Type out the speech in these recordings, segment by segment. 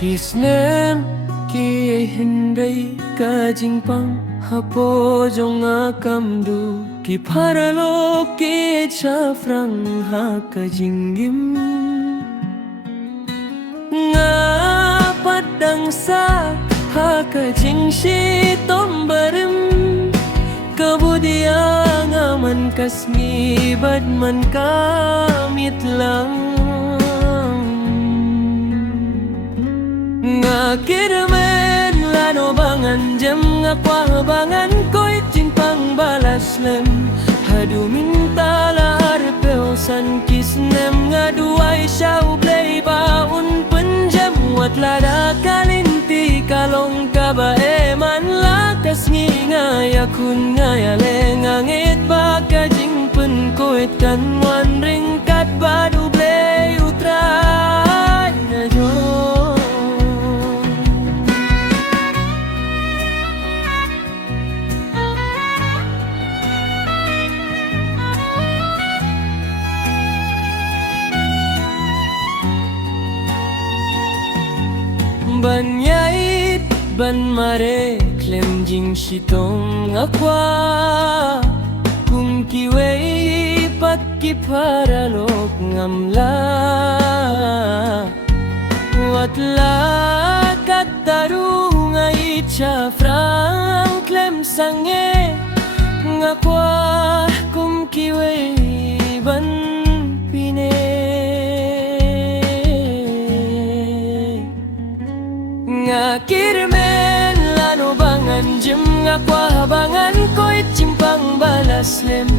Kisnem ki hindai ka jingpang hapo jonga kamdu ki paralo ki chafrang ha ka jinggim nga padang sa ha ka jingshi tombarim kabudia nga man kasmi bad man kamit lang nga kirmen lano bangan jam nga kwabangan ko'y jingpang balaslem hadu mintala arpeo san kisnem nga duay siya ublay baon penjam wat lada kalinti kalong kabae man lakas ngingay akun ngayale ngangit baka jingpen ko'y kanwan ringkat badublay utray na Diyos. Ban yait ban mare klem jing shitong akwa kum kiwei pat ki paralok ngamla watla kataru ngai cha frang klem sange ngakwa kum kiwei ban pine nga kirmen lano bangan jem nga kwabangan ko'y jimpang balaslem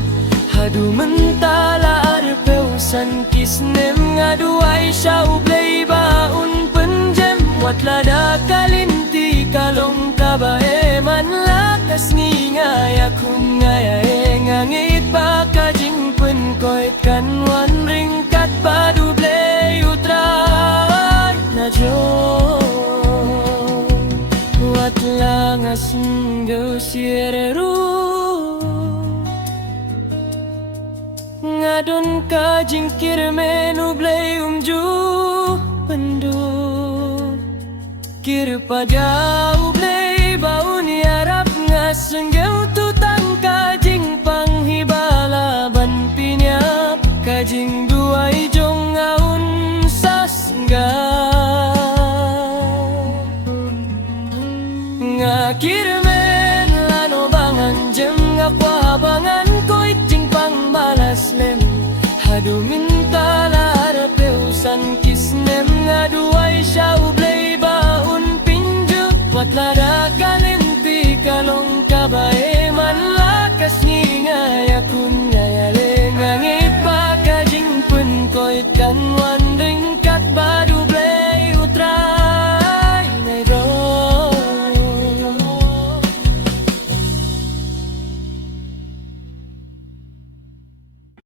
hadu mentala arpeu san kisnem nga duay siya ublay baon penjem wat lada kalinti kalong kabae man lakas ngingay akong ngayae ngangit baka jingpen ko'y kanwan ringkat badublay utray na Diyos. Langas nggaw siereru ngadon ka jingkir menublay umju pendu kir pada ublay baun yarap ngasenggaw tutang kajing panghibala ban pinyap kajing duay jong ngaun sasenggaw nga kirmen lano bangan jem nga kwabangan ko'y jingpang balaslem hadu mintala arapeu san kisnem nga duay siya ublay baon pinjuk wat lada kalinti kalong kabae man lakas ngingay akun ngayale ngangit baka jingpen ko'y kanwan ringkat